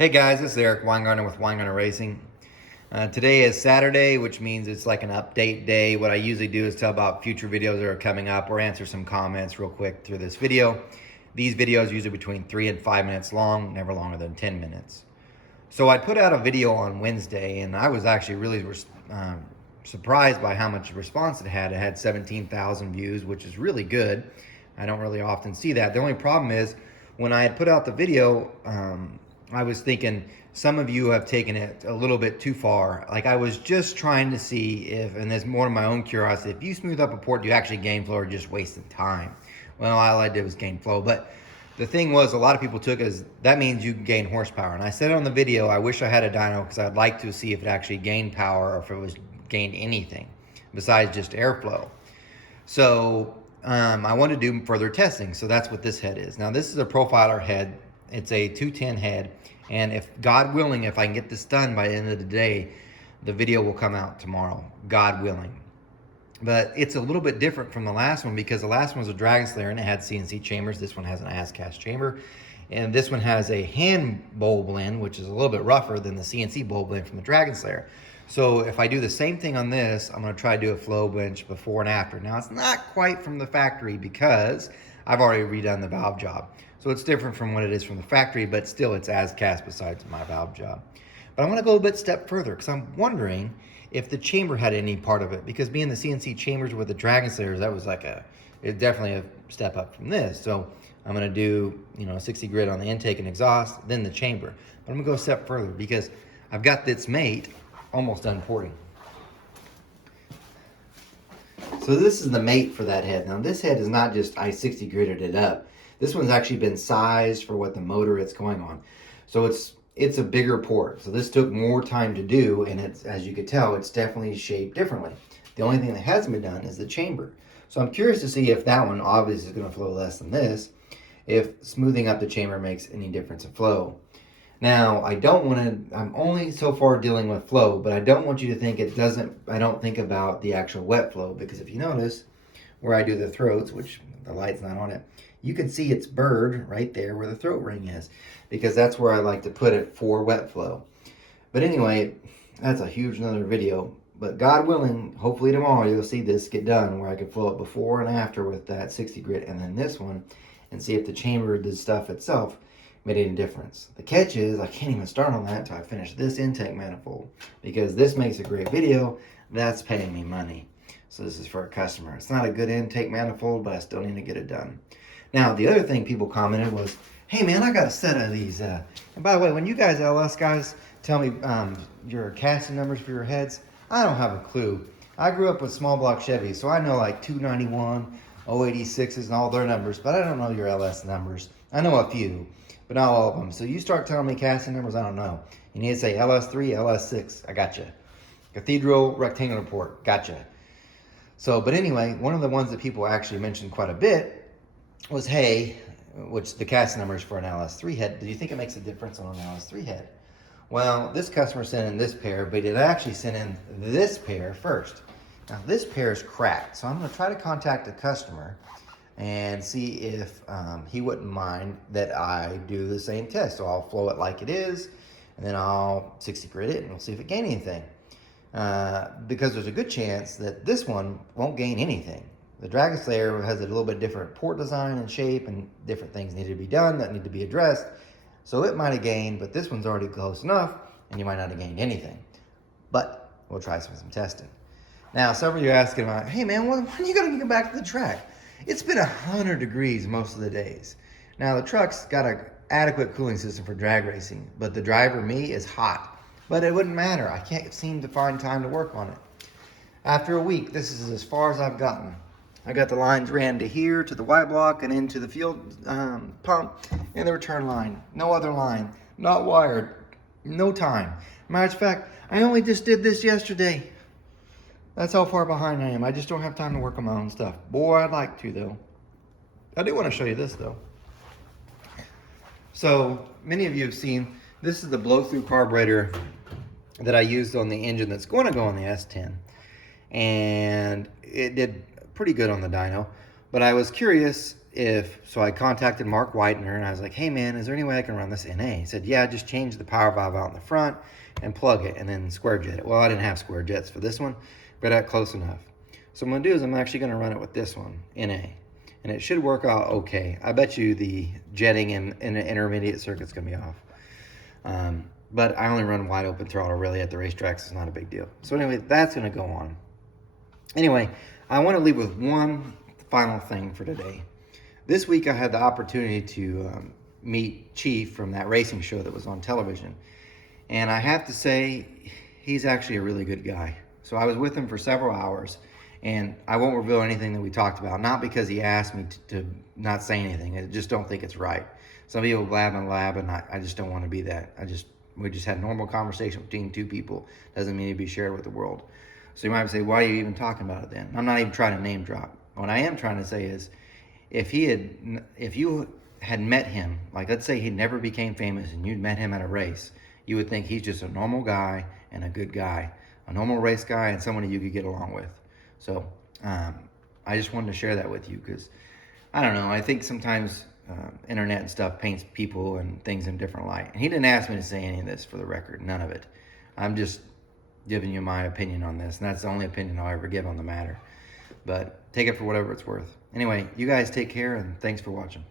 Hey guys, this is Eric Weingartner with Weingartner Racing. Today is Saturday, which means it's like an update day. What I usually do is tell about future videos that are coming up or answer some comments real quick through this video. These videos are usually between 3 and 5 minutes long, never longer than 10 minutes. So I put out a video on Wednesday and I was actually really surprised by how much response it had. It had 17,000 views, which is really good. I don't really often see that. The only problem is when I had put out the video, I was thinking some of you have taken it a little bit too far. Like I was just trying to see if, and there's more of my own curiosity, if you smooth up a port, do you actually gain flow or just wasting time? Well, all I did was gain flow. But the thing was, a lot of people took it as that means you can gain horsepower. And I said on the video, I wish I had a dyno because I'd like to see if it actually gained power or if it was gained anything besides just airflow. So I wanted to do further testing. So that's what this head is. Now this is a profiler head. It's a 210 head. And if God willing, if I can get this done by the end of the day, the video will come out tomorrow, God willing. But it's a little bit different from the last one because the last one was a Dragon Slayer and it had CNC chambers. This one has an ASCAS chamber. And this one has a hand bowl blend, which is a little bit rougher than the CNC bowl blend from the Dragon Slayer. So if I do the same thing on this, I'm gonna try to do a flow bench before and after. Now it's not quite from the factory because I've already redone the valve job. So it's different from what it is from the factory, but still it's ASCAS besides my valve job. But I want to go a step further because I'm wondering if the chamber had any part of it, because being the CNC chambers with the Dragon Slayers, that was like it's definitely a step up from this. So I'm going to do, 60 grit on the intake and exhaust, then the chamber. But I'm going to go a step further because I've got this mate almost done porting. So this is the mate for that head. Now this head is not just I 60 gritted it up. This one's actually been sized for what the motor it's going on. So it's a bigger port. So this took more time to do, and it's, as you could tell, it's definitely shaped differently. The only thing that hasn't been done is the chamber. So I'm curious to see if that one obviously is going to flow less than this, if smoothing up the chamber makes any difference in flow. Now, I'm only so far dealing with flow, but I don't want you to think I don't think about the actual wet flow, because if you notice where I do the throats, which the light's not on it, you can see it's burred right there where the throat ring is, because that's where I like to put it for wet flow. But anyway, that's a huge another video. But God willing, hopefully tomorrow you'll see this get done where I can flow it before and after with that 60 grit and then this one, and see if the chamber, the stuff itself, made any difference. The catch is I can't even start on that until I finish this intake manifold, because this makes a great video. That's paying me money. So this is for a customer. It's not a good intake manifold, but I still need to get it done. Now, the other thing people commented was, hey man, I got a set of these. And by the way, when you guys LS guys tell me your casting numbers for your heads, I don't have a clue. I grew up with small block Chevys, so I know like 291, 086s and all their numbers, but I don't know your LS numbers. I know a few, but not all of them. So you start telling me casting numbers, I don't know. You need to say LS3, LS6, I gotcha. Cathedral rectangular port, gotcha. So, but anyway, one of the ones that people actually mentioned quite a bit was, hey, which the cast numbers for an LS3 head, do you think it makes a difference on an LS3 head? Well, this customer sent in this pair, but it actually sent in this pair first. Now this pair is cracked, so I'm going to try to contact the customer and see if he wouldn't mind that I do the same test. So I'll flow it like it is, and then I'll 60 grit it, and we'll see if it gains anything. Because there's a good chance that this one won't gain anything. The Dragon Slayer has a little bit different port design and shape, and different things need to be done that need to be addressed. So it might have gained, but this one's already close enough, and you might not have gained anything. But we'll try some testing. Now, several of you are asking about, hey man, when are you going to get back to the track? It's been 100 degrees most of the days. Now, the truck's got an adequate cooling system for drag racing, but the driver, me, is hot. But it wouldn't matter. I can't seem to find time to work on it. After a week, this is as far as I've gotten. I got the lines ran to here, to the Y block, and into the fuel pump, and the return line. No other line. Not wired. No time. Matter of fact, I only just did this yesterday. That's how far behind I am. I just don't have time to work on my own stuff. Boy, I'd like to, though. I do want to show you this, though. So, many of you have seen, this is the blow-through carburetor that I used on the engine that's going to go on the S10. And it did pretty good on the dyno, but I was curious so I contacted Mark Whitener and I was like, hey man, is there any way I can run this NA? He said, yeah, just change the power valve out in the front and plug it and then square jet it. Well, I didn't have square jets for this one, but I got close enough. So what I'm gonna do is I'm actually gonna run it with this one, NA, and it should work out okay. I bet you the jetting in the intermediate circuit's gonna be off. But I only run wide open throttle really at the racetracks, it's not a big deal. So anyway, that's gonna go on. Anyway, I wanna leave with one final thing for today. This week I had the opportunity to meet Chief from that racing show that was on television. And I have to say, he's actually a really good guy. So I was with him for several hours, and I won't reveal anything that we talked about, not because he asked me to not say anything. I just don't think it's right. Some people blab and blab, and I just don't want to be that. We just had a normal conversation between two people. Doesn't mean to be shared with the world. So you might say, why are you even talking about it then? I'm not even trying to name drop. What I am trying to say is, if you had met him, like let's say he never became famous and you'd met him at a race, you would think he's just a normal guy and a good guy, a normal race guy and someone you could get along with. So I just wanted to share that with you because I don't know, I think sometimes internet and stuff paints people and things in a different light. And he didn't ask me to say any of this, for the record, none of it. I'm just giving you my opinion on this, and that's the only opinion I'll ever give on the matter. But take it for whatever it's worth. Anyway, you guys take care, and thanks for watching.